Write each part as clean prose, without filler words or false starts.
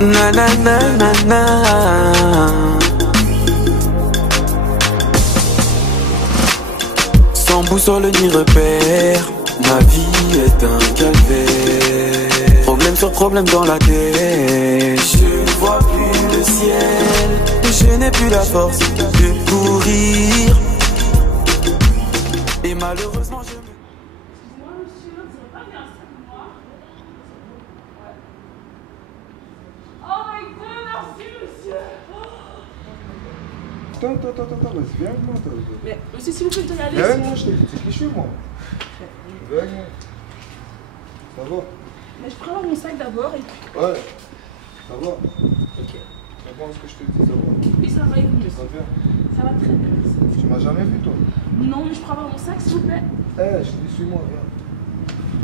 Na na na na na. Sans boussole ni repère, ma vie est un calvaire. Problème sur problème dans la tête, je ne vois plus le ciel. Je n'ai plus la force de courir. Et malheureusement je me... Excusez-moi monsieur, vous n'avez pas mis un sac noir? Ouais. Oh my god, merci monsieur. Attends, vas-y, viens avec moi. Mais monsieur, s'il vous plaît, je dois y aller. Viens avec moi, je t'ai dit, c'est qui je suis, moi. Viens avec moi. Ça va? Mais je prends mon sac d'abord et puis... Ouais. Ça va? Ok. Ça va, ce que je te dis, ça va? Oui, ça va et vous, Ça monsieur? va bien? Ça va très bien, merci. Tu m'as jamais vu, toi? Non, mais je prends mon sac, s'il vous plaît. Eh, je te dis, suis-moi, viens.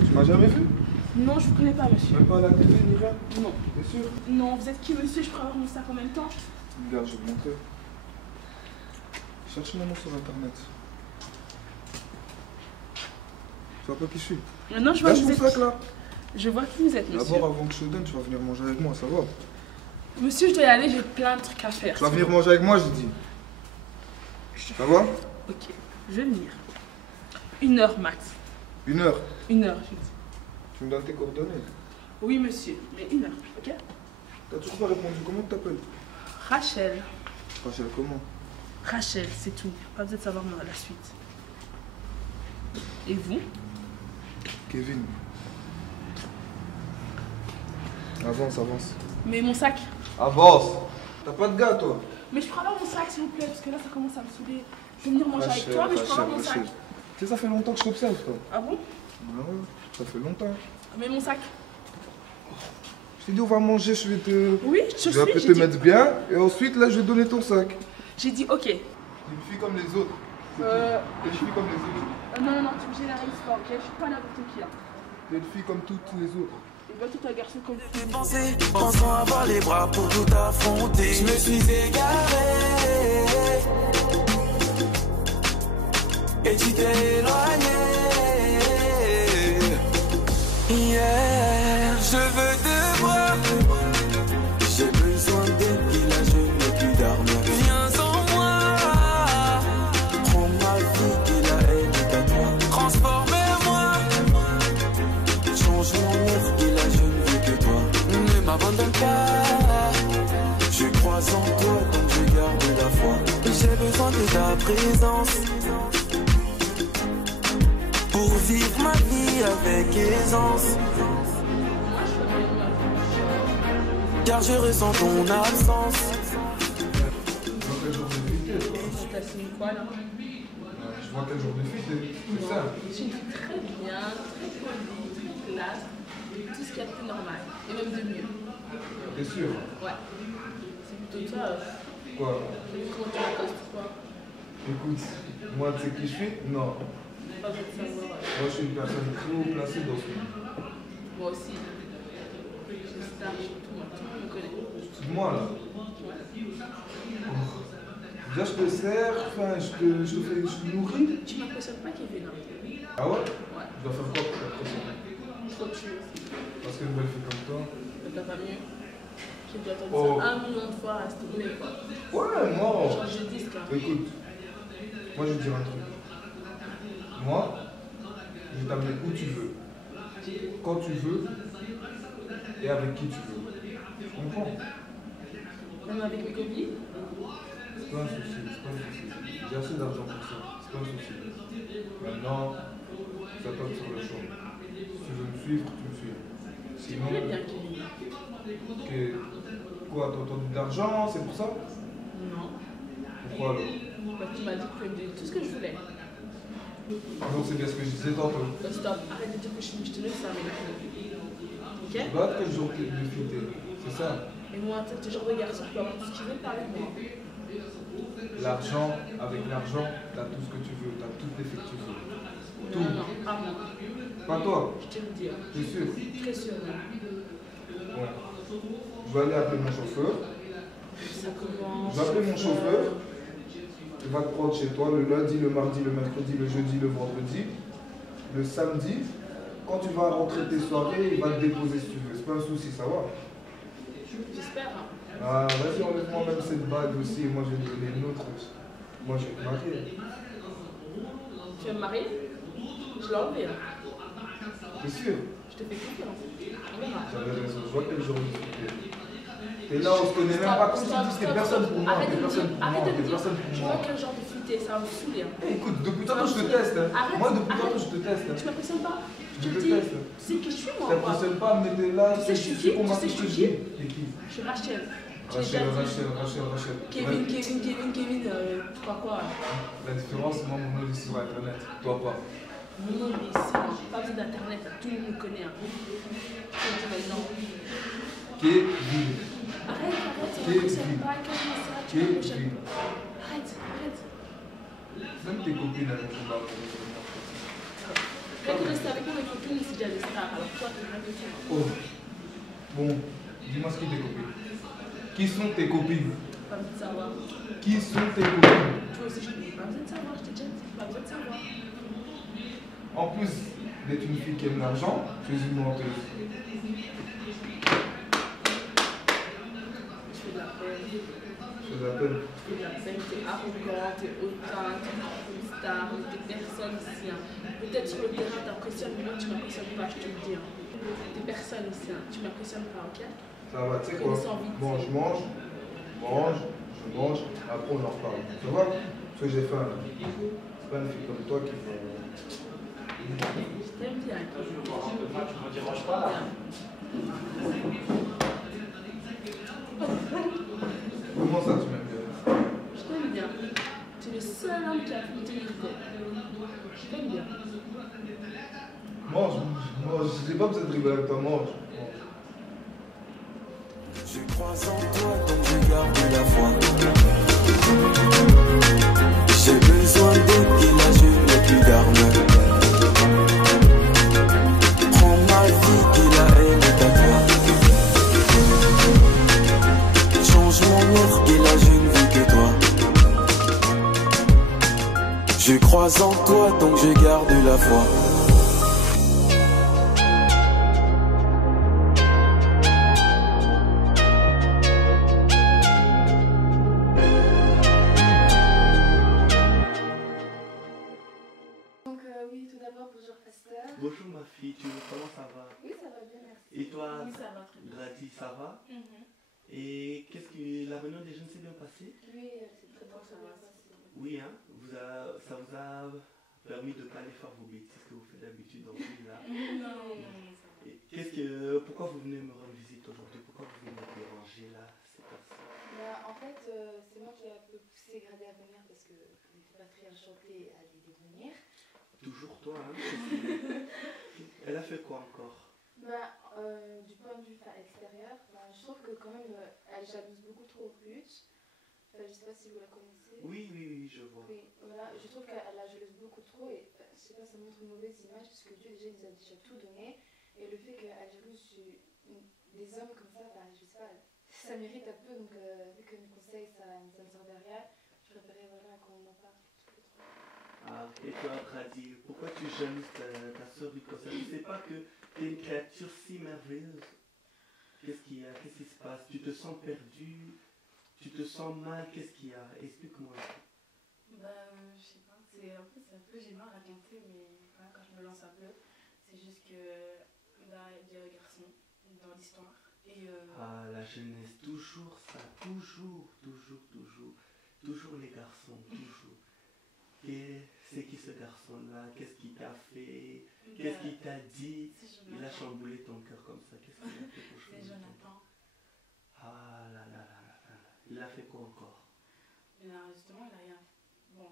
Tu m'as jamais vu? Non, je vous connais pas, monsieur. Même pas à la télé, ni rien? Non. T'es sûr? Non, vous êtes qui, monsieur? Je prends mon sac en même temps. Regarde, je vais te montrer. Cherche mon nom sur internet. Tu vois pas qui je suis? Non, je vois Lâche que vous mon êtes... sac là. Je vois qui vous êtes, monsieur. D'abord, avant que je te donne, tu vas venir manger avec moi, ça va? Monsieur, je dois y aller, j'ai plein de trucs à faire. Tu vas venir manger avec moi, j'ai dit. Ça va? Ok, je vais venir. 1 heure max. 1 heure. 1 heure, j'ai dit. Tu me donnes tes coordonnées. Oui, monsieur, mais 1 heure, ok? T'as toujours pas répondu. Comment tu t'appelles? Rachel. Rachel, comment? Rachel, c'est tout. Pas besoin de savoir la suite. Et vous? Kevin. Avance, avance. Mais mon sac? Avance. T'as pas de gars, toi? Mais je prends pas mon sac, s'il vous plaît, parce que là, ça commence à me saouler. Je vais venir manger avec toi, mais je prends pas mon sac. Tu sais, ça fait longtemps que je t'observe, toi. Ah bon? Ouais, ça fait longtemps. Mais mon sac? Je t'ai dit, on va manger, je vais te... Oui, Je vais un peu te mettre bien, et ensuite, là, je vais donner ton sac. J'ai dit ok. T'es une fille comme les autres. T'es une fille comme les autres. Non, tu me généralises pas, ok? Je suis pas n'importe qui, là. T'es une fille comme toutes les autres. Et bien, tout un garçon comme J'ai pensé, pensant avoir les bras pour tout affronter. Je me suis égaré. Et tu t'es éloigné. Hier, je veux te voir. J'ai besoin d'aide, et là je n'ai plus d'armes. Viens en moi. Prends ma vie, et là elle est à toi. Transforme-moi. Change mon œuvre, et là je ne veux que toi. Ne m'abandonne pas. Je crois en toi, donc je garde la foi. J'ai besoin de ta présence pour vivre ma vie avec aisance. Car je ressens ton absence. t'as signé quoi, là? Je vois quel jour de fille, c'est ça. Je suis une fille très bien, très polie, très classe. Tout ce qu'il y a de plus normal. Et même de mieux. T'es sûr? Ouais. C'est plutôt toi. Quoi? Comment tu l'accostes, quoi? Écoute, moi, tu sais qui je suis? Non. Pas besoin de savoir. Moi, je suis une personne très haut placée dans ce monde. Moi aussi. Je suis star, je suis tout le monde me connaît. Moi, là. Déjà, je te sers, enfin, je te nourris. Tu m'impressionnes pas, Kevin. Ah ouais? Ouais. Je dois faire quoi pour t'impressionner? Trop de choses. Parce qu'une belle fille comme toi. Mais t'as pas mieux. Qui doit entendre Oh. ça 1 million de fois, s'il te plaît, quoi. Ouais, non. Change de disque, hein. Écoute, moi, je vais te dire un truc. Moi, je vais t'amener où tu veux, quand tu veux, et avec qui tu veux. Tu comprends? Même avec mes copines. C'est pas un souci, c'est pas un souci. J'ai assez d'argent pour ça, c'est pas un souci. Maintenant, c'est à toi de faire le choix. Si tu veux me suivre, tu me suis. Tu Sinon, me plais bien, Kevin. quoi, t'as entendu de l'argent, c'est pour ça? Non. Pourquoi alors? Bah, tu m'as dit que tu pouvais me donner tout ce que je voulais. Donc c'est bien ce que je disais tantôt. Stop, arrête de dire que je suis michetonneuse, ça m'énerve. Ok? Bah, quel genre de fille t'es? C'est ça? Et moi, t'es le genre de garçon qui peut avoir tout ce qu'il veut parler de moi. L'argent, avec l'argent, t'as tout ce que tu veux, t'as toutes les filles que tu veux. Tout. Non, pas moi. Pas toi? Je te le dis. T'es sûr? Très sûr, non. Bon. Je vais aller appeler mon chauffeur. Ça commence. Je vais appeler mon chauffeur. Il va te prendre chez toi le lundi, le mardi, le mercredi, le jeudi, le vendredi, le samedi. Quand tu vas rentrer tes soirées, il va te déposer si tu veux. C'est pas un souci, ça va? J'espère. Hein. Ah, vas-y, enlève-moi même cette bague aussi, moi je vais te donner une autre. Moi je vais te marier. Tu veux me marier? Je l'ai enlevé là. T'es sûr? Je te fais confiance. On verra. J'avais raison, je vois quel jour de foutre. T'es là, on se connaît même pas, comme tu dis, t'es personne pour moi. Arrête de T'es me personne dire, pour moi. arrête de me T'es dire. personne pour Je moi. vois quel genre de futé, ça va me saouler. Hein. Eh, écoute, depuis tantôt je te teste. Hein. Arrête, Moi depuis tantôt arrête. je te teste. Tu Hein. m'impressionnes pas? Je Je te te dis, teste. tu sais qui je suis moi. Quoi. T'impressionnes pas, mais t'es là. Tu sais, je suis qui? pour moi, Tu sais, ce je que suis je qui? dis. T'es qui? Je suis Rachel. Rachel. Kevin, tu crois quoi? La différence, moi, mon nom est sur Internet. Toi, pas. Mon nom est ici, hein. Pas besoin d'internet, tout le monde me connaît. Hein. Je te dis maintenant. Kevin. Arrête, ça Kevin. m'impressionne pas, calme-toi, ça, tu m'impressionnes. Kevin. Arrête. Même tes copines, elles vont pas. Quand tu restes avec moi, mes copines, c'est déjà des stars. Alors toi, tu rien du tout. Oh. Bon, dis-moi ce qui tes copines. Qui sont tes copines? Pas besoin de savoir. Qui sont tes copines? Toi aussi, je te dis, pas besoin de savoir, je t'ai déjà dit, pas besoin de savoir. En plus d'être une fille qui aime l'argent, tu es une menteuse. Je fais de la peine. Je fais de la peine. Tu fais de la peine, t'es arrogant, t'es hautain, t'es une star, t'es personne ici. Hein. Peut-être sur le terrain t'impressionnes, mais moi tu m'impressionnes pas, je te le dis. Hein. T'es personne ici, hein. Tu m'impressionnes pas, ok? Ça va, tu sais quoi? Bon, je mange, après on en reparle. Ça va? Parce que j'ai faim là. C'est pas une fille comme toi qui va. Je t'aime bien. Tu me déranges pas là. Comment ça tu m'aimes bien? Je t'aime bien. Tu es le seul homme qui a pu me tenir tête. Je t'aime bien. Mange. J'ai pas besoin de rigoler avec toi, mange. Je crois en toi, donc je garde la foi. J'ai besoin d'aide et là je n'ai plus d'armes. Prends ma vie et la haine est à toi. Change mon air et là je ne vis que toi. Je crois en toi, donc je garde la foi. Bonjour ma fille, comment ça va? Oui, ça va bien, merci. Et toi, Oui, ça va très bien. Grady, ça va? Et qu'est-ce que la réunion des jeunes s'est bien passée? Oui, c'est très bien, ça va. Oui, hein? Ça vous a permis de ne pas aller faire vos bêtises que vous faites d'habitude dans le ville là? Non. Et pourquoi vous venez me rendre visite aujourd'hui? Pourquoi vous venez me déranger là? C'est pas ça. Bah, en fait, c'est moi qui ai un peu poussé Grady à venir parce qu'elle n'était pas très enchantée à l'idée de venir. Toujours toi, hein? Elle a fait quoi encore? Bah, du point de vue extérieur, bah, je trouve que quand même elle jalouse beaucoup trop Ruth. Je ne sais pas si vous la connaissez. Oui, je vois. Oui, voilà, je trouve qu'elle la jalouse beaucoup trop et je sais pas, ça montre une mauvaise image parce que Dieu déjà nous a déjà tout donné et le fait qu'elle jalouse des hommes comme ça, bah, je sais pas, ça mérite un peu, donc vu que mes conseils ça ne sert à rien, je préférais voilà, qu'on en parle tous les trois. Ah, et toi, Grady, pourquoi tu jalouses ta soeur du concert? Tu sais pas que tu es une créature si merveilleuse? Qu'est-ce qu'il y a? Qu'est-ce qui se passe? Tu te sens perdu? Tu te sens mal? Qu'est-ce qu'il y a? Explique-moi un peu. Bah, je sais pas, c'est un peu gênant à raconter, mais voilà, quand je me lance un peu, c'est juste que là, il y a un garçon dans l'histoire. Et Ah, la jeunesse, toujours ça, toujours les garçons, toujours. C'est qui ce garçon-là? Qu'est-ce qu'il t'a fait? Qu'est-ce qu'il t'a dit? Il a chamboulé ton cœur comme ça. Qu'est-ce qu'il a fait pour chambouler c'est ton cœur? Jonathan. Ah là là là là là. Il a fait quoi encore? Et là, justement, il a rien. Bon,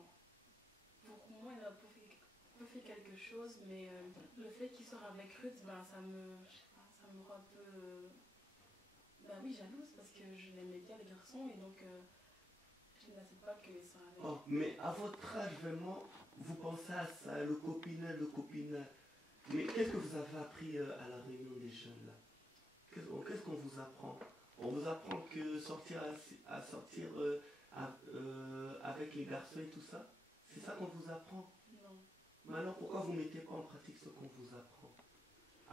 pour moi, il a pas fait quelque chose, mais le fait qu'il sort avec Ruth, ben, ça me rend un peu. Ben oui, jalouse parce que je l'aimais bien, les garçons, et donc je n'accepte pas qu'il soit avec. Oh, mais à votre âge, vraiment, vous pensez à ça, le copinage. Mais qu'est-ce que vous avez appris à la réunion des jeunes là? Qu'est-ce qu'on vous apprend? On vous apprend que sortir avec les garçons et tout ça? C'est ça qu'on vous apprend? Non. Mais alors pourquoi vous ne mettez pas en pratique ce qu'on vous apprend?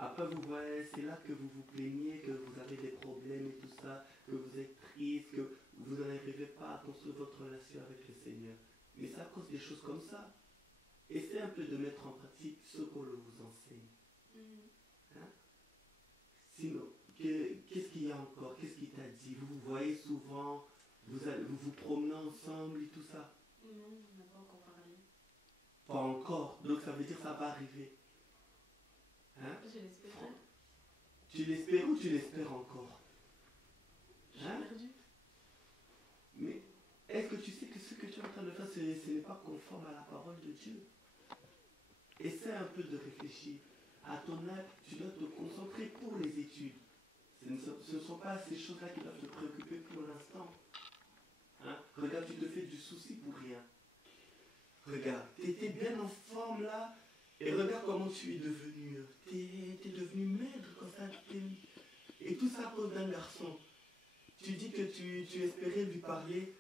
Après, vous voyez, c'est là que vous vous plaignez, que vous avez des problèmes et tout ça, que vous êtes triste, que vous n'arrivez pas à construire votre relation avec le Seigneur. Mais c'est à cause des choses comme ça. Essayez un peu de mettre en pratique ce qu'on vous enseigne. Hein? Sinon, qu'est-ce qu'il y a encore? Qu'est-ce qu'il t'a dit? Vous vous voyez souvent, vous vous promenez ensemble et tout ça? Non, on n'a pas encore parlé. Pas encore. Donc ça veut dire que ça va arriver. Hein? Je l'espérais. Tu l'espères ou tu l'espères encore? J'ai Hein? perdu. Mais est-ce que tu sais que ce que tu es en train de faire, ce n'est pas conforme à la parole de Dieu? Essaie un peu de réfléchir. À ton âge, tu dois te concentrer pour les études. Ce ne sont pas ces choses-là qui doivent te préoccuper pour l'instant. Hein? Regarde, tu te fais du souci pour rien. Regarde, tu étais bien en forme là, et regarde comment tu es devenu. Tu es devenu maigre comme ça. Et tout ça à cause d'un garçon. Tu dis que tu espérais lui parler,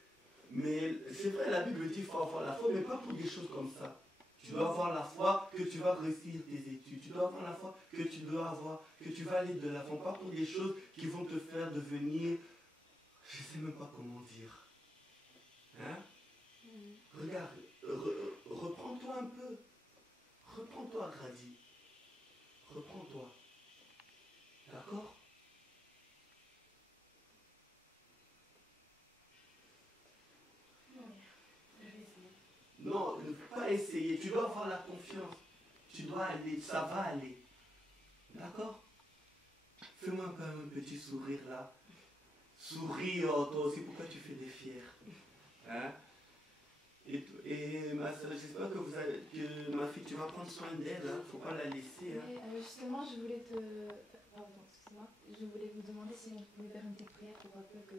mais c'est vrai, la Bible dit qu'il faut avoir la foi, mais pas pour des choses comme ça. Tu dois avoir la foi que tu vas réussir tes études. Tu dois avoir la foi que tu vas aller de l'avant, pas pour des choses qui vont te faire devenir, je ne sais même pas comment dire. Hein? Regarde, reprends-toi un peu. Reprends-toi, Grady. Reprends-toi. D'accord? Non, ne pas essayer. Tu dois avoir la confiance. Tu dois aller. Ça va aller. D'accord? Fais-moi un peu un petit sourire là. Souris, oh, toi aussi. Pourquoi tu fais des fiers? Hein? Et ma soeur, j'espère que ma fille, tu vas prendre soin d'elle. Hein? Faut pas la laisser. Hein? Oui, justement, je voulais Pardon, excuse-moi. Je voulais vous demander si on pouvait faire une petite prière pour un peu que...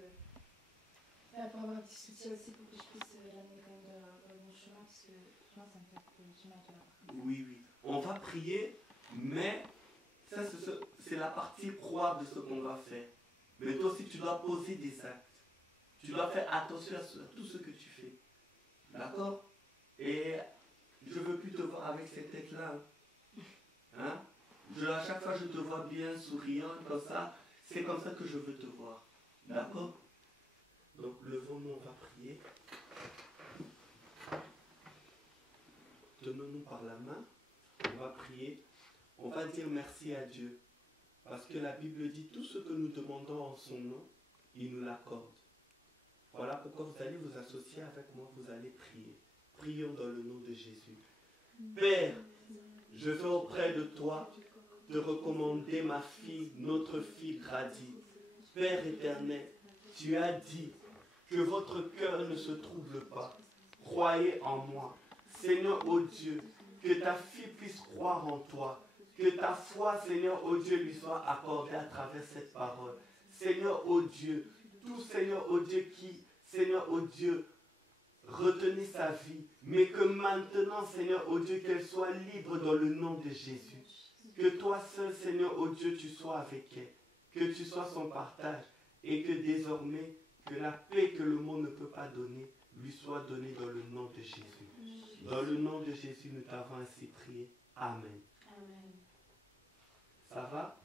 pour avoir un petit soutien aussi pour que je puisse l'amener quand même dans le bon chemin, parce que moi ça me fait un peu le chemin de la part. Oui, oui. On va prier, mais ça c'est la partie probable de ce qu'on va faire. Mais toi aussi tu dois poser des actes. Tu dois faire attention à tout ce que tu fais. D'accord? Et je ne veux plus te voir avec cette tête-là. Hein? À chaque fois je te vois bien souriant, comme ça. C'est comme ça que je veux te voir. D'accord? Donc, levons-nous, on va prier. Tenons-nous par la main, on va prier. On va dire merci à Dieu. Parce que la Bible dit tout ce que nous demandons en son nom, il nous l'accorde. Voilà pourquoi vous allez vous associer avec moi, vous allez prier. Prions dans le nom de Jésus. Père, je veux auprès de toi te recommander ma fille, notre fille Grady. Père éternel, tu as dit que votre cœur ne se trouble pas. Croyez en moi. Seigneur, ô Dieu, que ta fille puisse croire en toi. Que ta foi, Seigneur, ô Dieu, lui soit accordée à travers cette parole. Seigneur, ô Dieu, tout Seigneur, ô Dieu, qui, Seigneur, ô Dieu, retenait sa vie, mais que maintenant, Seigneur, ô Dieu, qu'elle soit libre dans le nom de Jésus. Que toi seul, Seigneur, ô Dieu, tu sois avec elle. Que tu sois son partage. Et que désormais, que la paix que le monde ne peut pas donner lui soit donnée dans le nom de Jésus. Dans le nom de Jésus, nous t'avons ainsi prié. Amen. Amen. Ça va?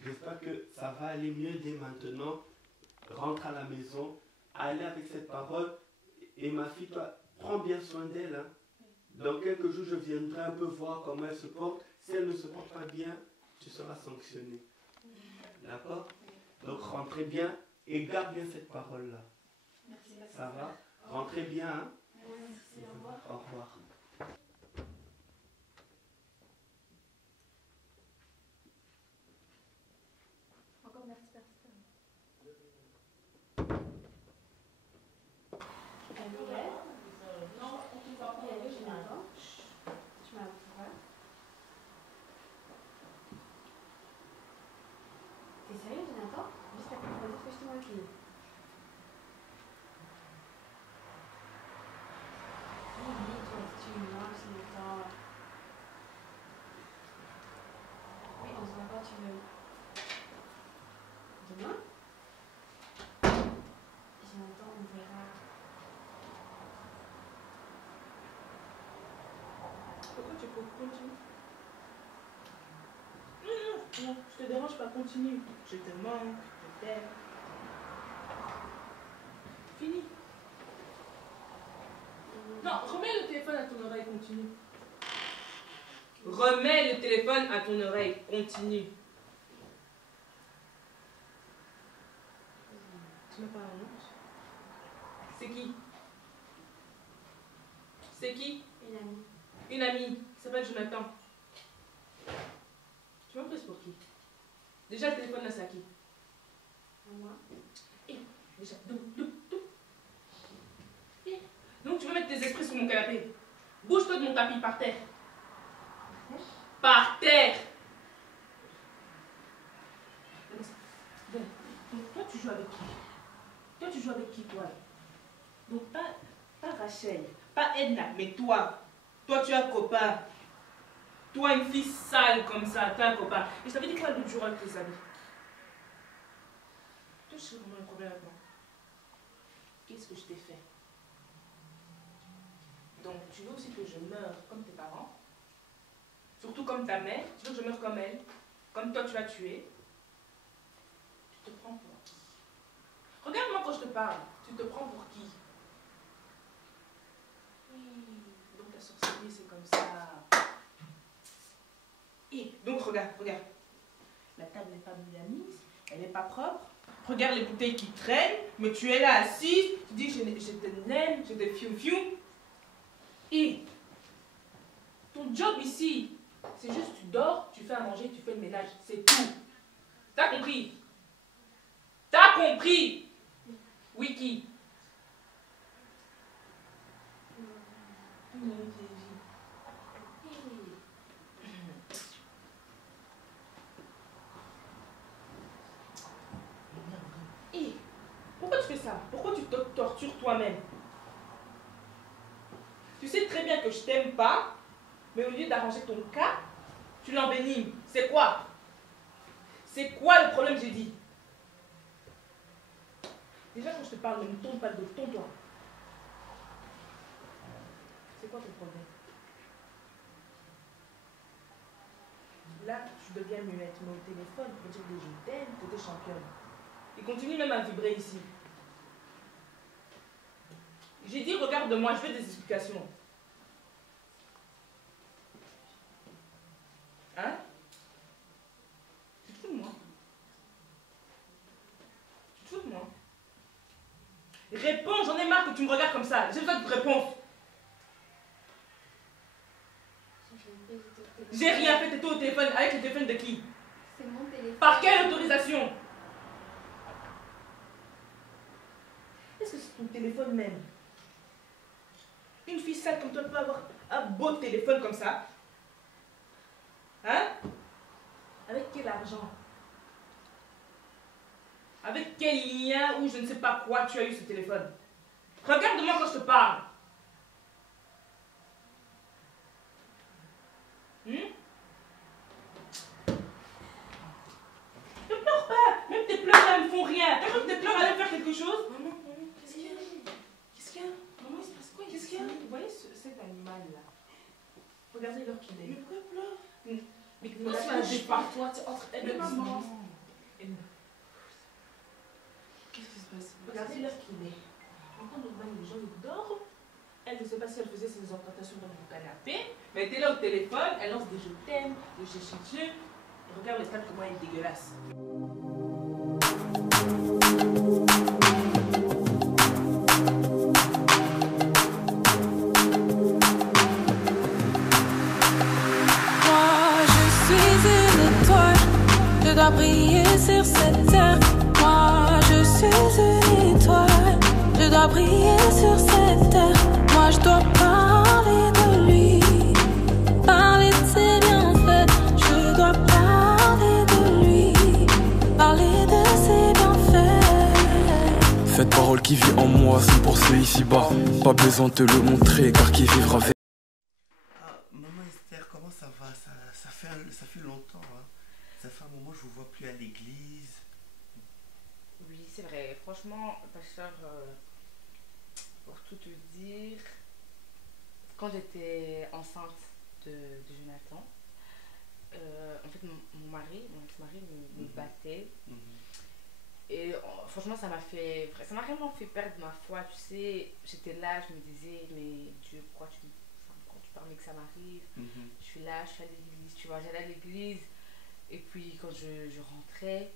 J'espère que ça va aller mieux dès maintenant. Rentre à la maison, allez avec cette parole. Et ma fille, toi, prends bien soin d'elle. Hein. Dans quelques jours, je viendrai un peu voir comment elle se porte. Si elle ne se porte pas bien, tu seras sanctionné. D'accord? Donc rentrez bien et garde bien cette parole-là. Ça va? Rentrez bien. Hein? Merci, au revoir. Au revoir. Encore merci, personne. Tu m'as appris. T'es sérieux, Jonathan? Juste après, tu vas dire que je t'ai manqué. Oui, toi, si tu me manques ce matin. Oui, on se voit quand tu veux. Demain? Jonathan, on verra. Pourquoi tu peux continuer? Non, je te dérange pas, continue. Je te manque, je t'aime. Fini. Non, remets le téléphone à ton oreille, continue. Remets le téléphone à ton oreille, continue. Tu m'as pas un nom? C'est qui? C'est qui? Une amie. Une amie qui s'appelle Jonathan. Tu m'as prise pour qui? Déjà, le téléphone là, c'est à qui? À moi. Déjà, donc tu veux mettre tes esprits sur mon canapé. Bouge-toi de mon tapis, par terre. Par terre. Bon, donc toi tu joues avec qui? Toi tu joues avec qui, toi? Donc pas Rachel, pas Edna, mais toi. Toi tu as un copain. Toi une fille sale comme ça, tu as un copain. Et je t'avais dit quoi l'autre jour avec tes amis? Toi je sais vraiment le problème avec moi. Qu'est-ce que je t'ai fait? Donc, tu veux aussi que je meure comme tes parents, surtout comme ta mère, tu veux que je meure comme elle, comme toi tu as tué. Tu te prends pour qui? Regarde-moi quand je te parle, tu te prends pour qui? Oui, donc la sorcellerie c'est comme ça. Et donc regarde. La table n'est pas bien mise, elle n'est pas propre. Regarde les bouteilles qui traînent, mais tu es là assise, tu dis je te l'aime, je te fiou. Et ton job ici, c'est juste tu dors, tu fais à manger, tu fais le ménage, c'est tout. T'as compris? T'as compris? Wiki. Et pourquoi tu fais ça? Pourquoi tu te tortures toi-même? Tu sais très bien que je t'aime pas, mais au lieu d'arranger ton cas, tu l'envenimes. C'est quoi? C'est quoi le problème, j'ai dit? Déjà, quand je te parle, ne me tourne pas le dos, tourne-toi. C'est quoi ton problème? Là, tu deviens muette, mais au téléphone, pour dire des je t'aime, que t'es championne. Il continue même à vibrer ici. J'ai dit, regarde-moi, je veux des explications. Hein? Tu te fous de moi? Tu te fous de moi? Réponds, j'en ai marre que tu me regardes comme ça. J'ai besoin de réponse. J'ai rien fait, t'étais au téléphone. Avec le téléphone de qui? C'est mon téléphone. Par quelle autorisation? Est-ce que c'est ton téléphone même? Une fille sale comme toi peut avoir un beau téléphone comme ça? Hein? Avec quel argent? Avec quel lien ou je ne sais pas quoi tu as eu ce téléphone? Regarde-moi quand je te parle. Ne pleure pas. Même tes pleurs là ne font rien. T'as vu que tes pleurs allaient faire quelque chose? Maman, qu'est-ce qu'il y a? Qu'est-ce qu'il y a? Maman, il se passe quoi? Qu'est-ce qu'il y a? Vous voyez cet animal là? Regardez l'heure qu'il est. Mais pourquoi elle pleure? Mais Moi, tu vas agir par toi, tu entres elle et maman. Qu'est-ce qui se passe? Regardez l'heure qu'il est. En temps normal, les gens ils dorment. Elle ne sait pas si elle faisait ses orientations dans le canapé, mais elle était là au téléphone, elle lance des je t'aime, des je chie. Et regarde le stade comment elle est dégueulasse. Moi, je suis une étoile, je dois briller sur cette terre. Moi, je suis une étoile, je dois briller sur cette terre. Moi, je dois parler de lui, parler de ses bienfaits. Je dois parler de lui, parler de ses bienfaits. Cette parole qui vit en moi, c'est pour ceux ici-bas. Pas besoin de te le montrer, car qui vivra avec. Ah, maman Esther, comment ça va? Ça fait longtemps, hein. Ça fait un moment que je vous vois plus à l'église. Oui, c'est vrai. Franchement, pasteur, pour tout te dire, quand j'étais enceinte de Jonathan, en fait, mon mari, mon ex-mari me battait. Mhm. Et franchement, ça m'a vraiment fait perdre ma foi. Tu sais, j'étais là, je me disais, mais Dieu, pourquoi tu permets que ça m'arrive? Mhm. Je suis là, je suis à l'église, tu vois, j'allais à l'église. Et puis quand je rentrais,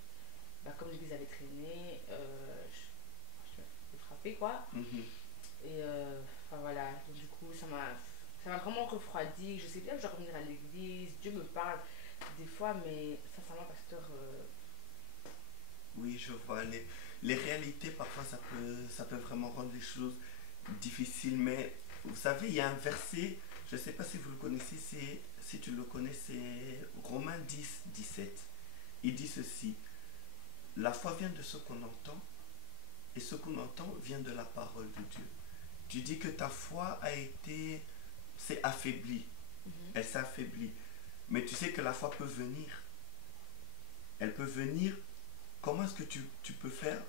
bah, comme l'église avait traîné, je me suis frappée, quoi. Mhm. Et enfin voilà, donc, du coup, ça m'a vraiment refroidi. Je sais bien que je dois revenir à l'église, Dieu me parle des fois, mais sincèrement, pasteur, Oui, je vois. Les réalités, parfois, ça peut vraiment rendre les choses difficiles. Mais vous savez, il y a un verset, je ne sais pas si vous le connaissez, si tu le connais, c'est Romains 10, 17. Il dit ceci: la foi vient de ce qu'on entend, et ce qu'on entend vient de la parole de Dieu. Tu dis que ta foi s'est affaiblie. Elle s'est affaiblie. Mais tu sais que la foi peut venir. Elle peut venir. Comment est-ce que tu peux faire?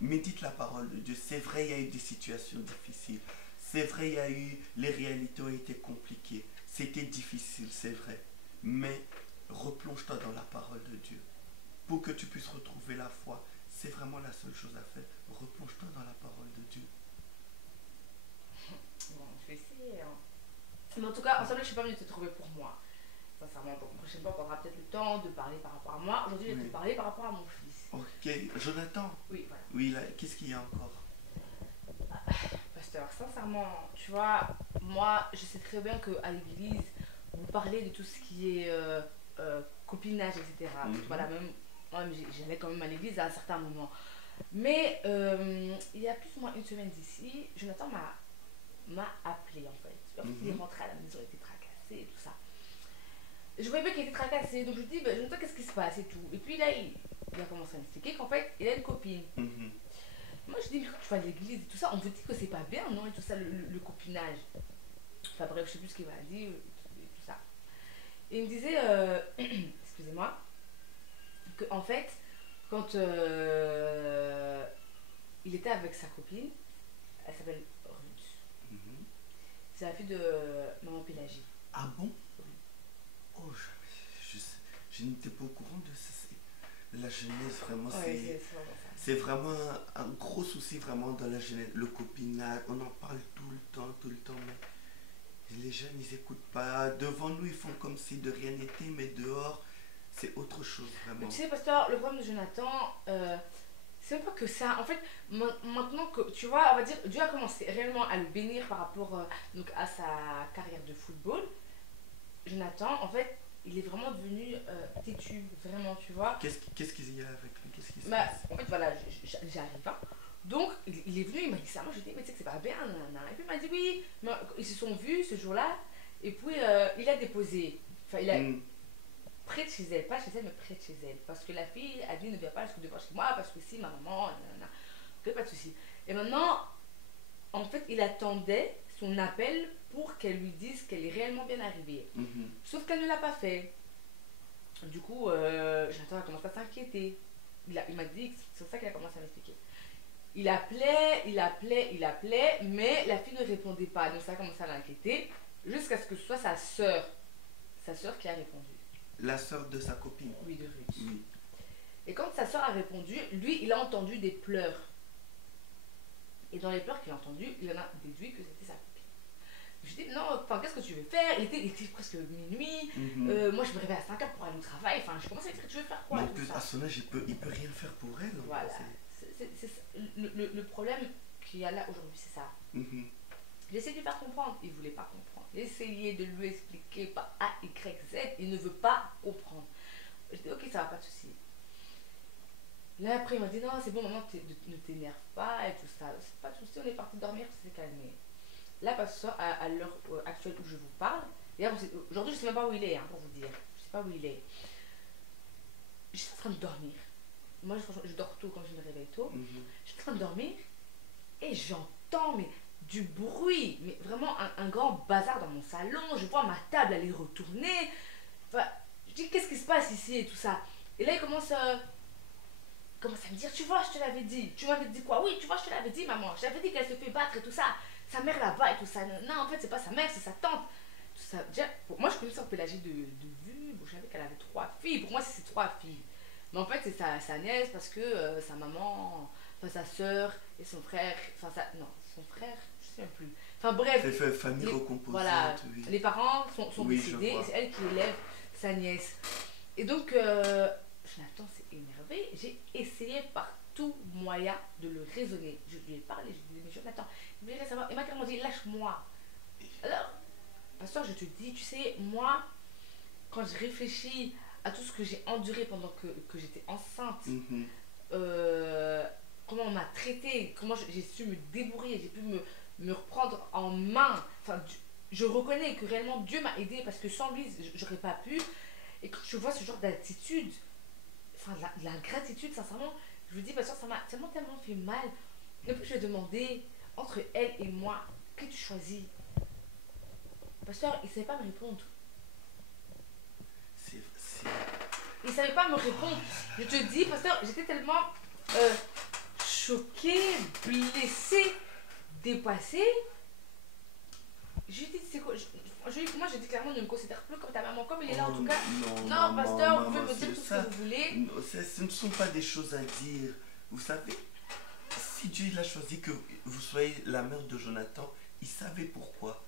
Médite la parole de Dieu. C'est vrai, il y a eu des situations difficiles. C'est vrai, les réalités ont été compliquées. C'était difficile, c'est vrai. Mais replonge-toi dans la parole de Dieu. Pour que tu puisses retrouver la foi, c'est vraiment la seule chose à faire. Replonge-toi dans la parole de Dieu. bon, je vais essayer. Hein. Mais en tout cas, ensemble, je ne suis pas venue te trouver pour moi. Sincèrement, donc, la prochaine fois, on aura peut-être le temps de parler par rapport à moi. Aujourd'hui, je vais te parler par rapport à mon fils. Ok, Jonathan. Oui, voilà. Oui, là, qu'est-ce qu'il y a encore? Pasteur, sincèrement, tu vois, moi, je sais très bien qu'à l'église, vous parlez de tout ce qui est copinage, etc. Mhm. Voilà, moi, j'allais quand même à l'église à un certain moment. Mais il y a plus ou moins une semaine d'ici, Jonathan m'a appelé en fait. Il est rentré à la maison, il était tracassé et tout ça. Je voyais bien qu'il était tracassé, donc je lui dis, bah, Jonathan, qu'est-ce qui se passe et tout. Et puis là, il a commencé à m'expliquer qu'en fait, il a une copine. Mhm. Moi, je dis, mais quand tu vas à l'église et tout ça, on te dit que c'est pas bien, non? Et tout ça, le copinage. Enfin bref, je sais plus ce qu'il m'a dit, et tout ça. Et il me disait, excusez-moi, que en fait, quand il était avec sa copine, elle s'appelle Ruth. Mhm. C'est la fille de maman Pélagie. Ah bon? Oh, je n'étais pas au courant de ça. La jeunesse, vraiment, Ouais, c'est vraiment un gros souci vraiment dans la jeunesse. Le copinage, on en parle tout le temps, mais les jeunes, ils n'écoutent pas. Devant nous, ils font comme si de rien n'était, mais dehors, c'est autre chose, vraiment. Mais tu sais, pasteur, le problème de Jonathan, c'est même pas que ça. En fait, maintenant que, tu vois, on va dire, Dieu a commencé réellement à le bénir par rapport donc à sa carrière de football. Jonathan, en fait, il est vraiment devenu têtu, vraiment, tu vois. Qu'est-ce qu'il y a avec lui? Qu'est-ce qui se Bah, passe? en fait, voilà, j'arrive. Hein. Donc, il est venu, il m'a dit ça. Moi, je lui ai dit, mais tu sais que c'est pas bien, nanana. Et puis, il m'a dit, oui, mais ils se sont vus ce jour-là. Et puis, il a déposé. Enfin, il a. Près de chez elle, pas chez elle, mais près de chez elle. Parce que la fille a dit, ne viens pas devant chez moi, parce que si, ma maman, nanana. Ok, pas de souci. Et maintenant, en fait, il attendait son appel pour qu'elle lui dise qu'elle est réellement bien arrivée. Sauf qu'elle ne l'a pas fait. Du coup, Jonathan a commencé à s'inquiéter. Il m'a dit que c'est ça qu'il a commencé à m'expliquer. Il appelait, mais la fille ne répondait pas. Donc ça a commencé à l'inquiéter, jusqu'à ce que ce soit sa sœur qui a répondu. La sœur de sa copine? Oui, de Ruth. Oui. Et quand sa sœur a répondu, lui, il a entendu des pleurs. Et dans les pleurs qu'il a entendus, il en a déduit que c'était sa copine. Je lui ai dit, non, enfin, qu'est-ce que tu veux faire? Il était presque minuit. Moi, je me réveille à 5h pour aller au travail. Enfin, je commence à lui dire, tu veux faire quoi? Mais en plus, à son âge, il peut rien faire pour elle. Voilà. Le problème qu'il y a là aujourd'hui, c'est ça. J'ai essayé de lui faire comprendre. Il ne voulait pas comprendre. J'ai essayé de lui expliquer par A, Y, Z. Il ne veut pas comprendre. Je dis, ok, ça va, pas de souci. Là, après, il m'a dit, non, c'est bon, maman, ne t'énerve pas et tout ça. C'est pas de souci, on est parti dormir, ça s'est calmé. Là, parce que à l'heure actuelle où je vous parle, aujourd'hui, je ne sais même pas où il est, hein, pour vous dire. Je ne sais pas où il est. Je suis en train de dormir. Moi, franchement, je dors tôt quand je me réveille tôt. Je suis en train de dormir et j'entends du bruit, mais vraiment un grand bazar dans mon salon. Je vois ma table aller retourner. Enfin, je dis, qu'est-ce qui se passe ici et tout ça. Et là, il commence à me dire, tu vois, je te l'avais dit. Tu m'avais dit quoi? Oui, tu vois, je te l'avais dit, maman. Je t'avais dit qu'elle se fait battre et tout ça. Sa mère là-bas et tout ça. Non, en fait, c'est pas sa mère, c'est sa tante. Tout ça, déjà, moi je connaissais un peu l'âge de vue, bon, je savais qu'elle avait 3 filles. Pour moi, c'est 3 filles. Mais en fait, c'est sa nièce parce que sa maman, enfin sa soeur et son frère, enfin non, son frère, je sais même plus. Enfin bref. C'est famille recomposante. Voilà, oui. les parents sont Oui, décédés et c'est elle qui élève sa nièce. Et donc, Jonathan s'est énervé. J'ai essayé par tout moyen de le raisonner. Je lui ai parlé, je lui ai dit, mais Jonathan, il voulait savoir. Il m'a carrément dit, lâche-moi. Alors, pasteur, je te dis, tu sais, moi, quand je réfléchis à tout ce que j'ai enduré pendant que j'étais enceinte, comment on m'a traité, comment j'ai su me débrouiller, j'ai pu me reprendre en main. Enfin, je reconnais que réellement Dieu m'a aidé parce que sans lui, j'aurais pas pu. Et quand je vois ce genre d'attitude, enfin, de la gratitude, sincèrement, je vous dis, pasteur, ça m'a tellement fait mal. Et puis je lui ai demandé, entre elle et moi, que tu choisis? Pasteur, il ne savait pas me répondre. Il ne savait pas me répondre. Je te dis, pasteur, j'étais tellement choquée, blessée, dépassée. Je lui ai dit, c'est quoi? Moi, je dis clairement, ne me considère plus comme ta maman, comme il est là en tout cas. Non, pasteur, vous pouvez me dire tout ce que vous voulez. Non, ce ne sont pas des choses à dire. Vous savez, si Dieu il a choisi que vous soyez la mère de Jonathan, il savait pourquoi.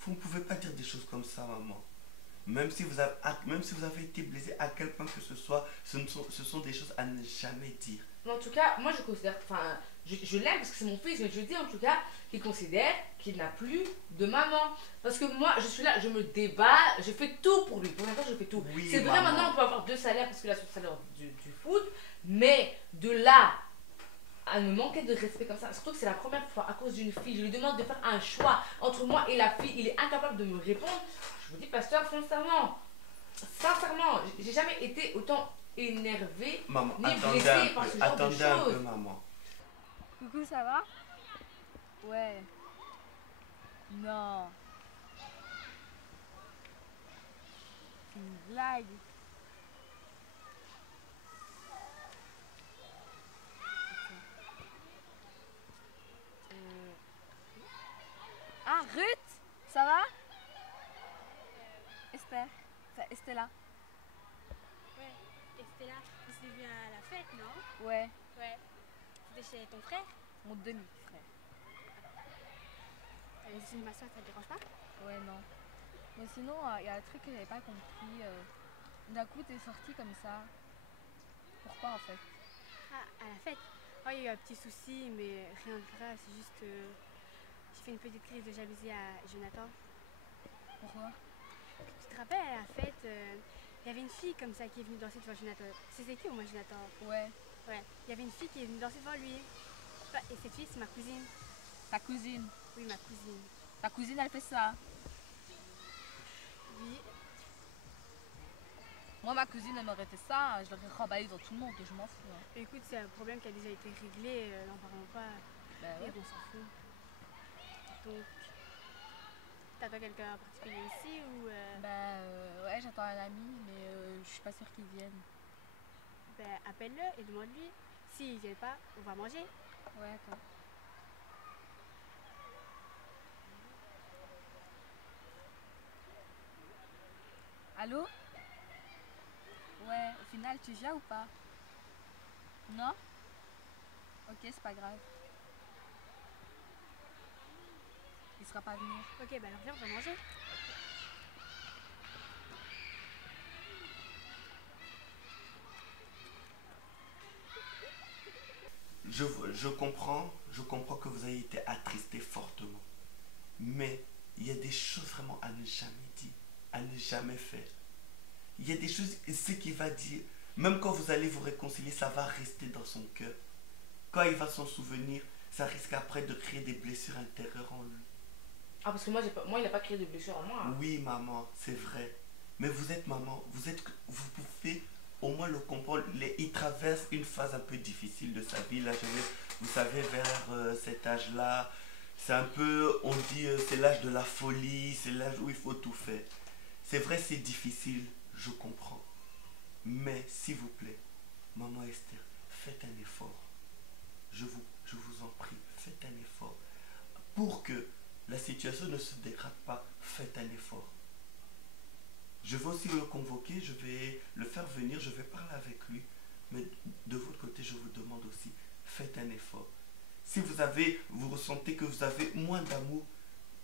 Vous ne pouvez pas dire des choses comme ça, maman. Même si vous avez été blessé à quel point que ce soit, ce sont des choses à ne jamais dire. Mais en tout cas, moi je considère, enfin, je l'aime parce que c'est mon fils, mais je dis en tout cas qu'il considère qu'il n'a plus de maman. Parce que moi, je suis là, je me débat, je fais tout pour lui. Pour l'instant, je fais tout. Oui, c'est vrai, maman. maintenant on peut avoir 2 salaires parce que là, c'est le salaire du foot, mais de là à me manquer de respect comme ça, surtout que c'est la première fois à cause d'une fille, je lui demande de faire un choix entre moi et la fille, il est incapable de me répondre. Je vous dis, pasteur, sincèrement, j'ai jamais été autant énervée Maman, ni blessée par ce genre de attendez un peu, choses. maman. Coucou, ça va? Ouais. Non. C'est une blague. Ah, Ruth, ça va? Esther, c'est Estella. Ouais, et c'était là, on s'est vu à la fête, non? Ouais, Ouais. C'était chez ton frère? mon demi-frère. C'est ma soeur, ça te dérange pas? Ouais, non. Mais sinon, il y a un truc que j'avais pas compris. D'un coup, t'es sortie comme ça. Pourquoi en fait? Ah, à la fête? Oh, il y a eu un petit souci, mais rien de grave, c'est juste j'ai fait une petite crise de jalousie à Jonathan. Pourquoi? Tu te rappelles, à la fête, il y avait une fille comme ça qui est venue danser devant Jonathan. C'était qui au moins Jonathan? Ouais. Ouais, il y avait une fille qui est venue danser devant lui. Enfin, et cette fille, c'est ma cousine. Ta cousine. Oui, ma cousine. Ta cousine, elle fait ça. Oui. Moi, ma cousine, elle m'aurait fait ça. Je l'aurais remballé dans tout le monde. Je m'en fous. Hein. Écoute, c'est un problème qui a déjà été réglé, n'en parlons pas. Bah Et ouais. on s'en fout. Donc, t'attends quelqu'un en particulier ici ou Ouais, j'attends un ami, mais je suis pas sûre qu'il vienne. ben, appelle-le et demande-lui. S'il vient pas, on va manger. Ouais, attends. Allô? Ouais, au final, tu viens ou pas? Non? Ok, c'est pas grave. Il sera pas venu. Ok, ben alors viens, on va manger. Je comprends que vous ayez été attristé fortement. Mais il y a des choses vraiment à ne jamais dire, à ne jamais faire. Il y a des choses, ce qu'il va dire, même quand vous allez vous réconcilier, ça va rester dans son cœur. Quand il va s'en souvenir, ça risque après de créer des blessures intérieures en lui. Ah, parce que moi il n'a pas créé de blessure en moi. Hein. Oui, maman, c'est vrai. Mais vous êtes maman, vous pouvez au moins le comprendre. Il traverse une phase un peu difficile de sa vie, la jeunesse. Vous savez, vers cet âge-là, c'est un peu, on dit, c'est l'âge de la folie, c'est l'âge où il faut tout faire. C'est vrai, c'est difficile, je comprends. Mais, s'il vous plaît, maman Esther, faites un effort. Je vous en prie, faites un effort. Pour que la situation ne se dégrade pas, faites un effort. Je vais aussi le convoquer, je vais le faire venir, je vais parler avec lui. Mais de votre côté, je vous demande aussi, faites un effort. Si vous ressentez que vous avez moins d'amour,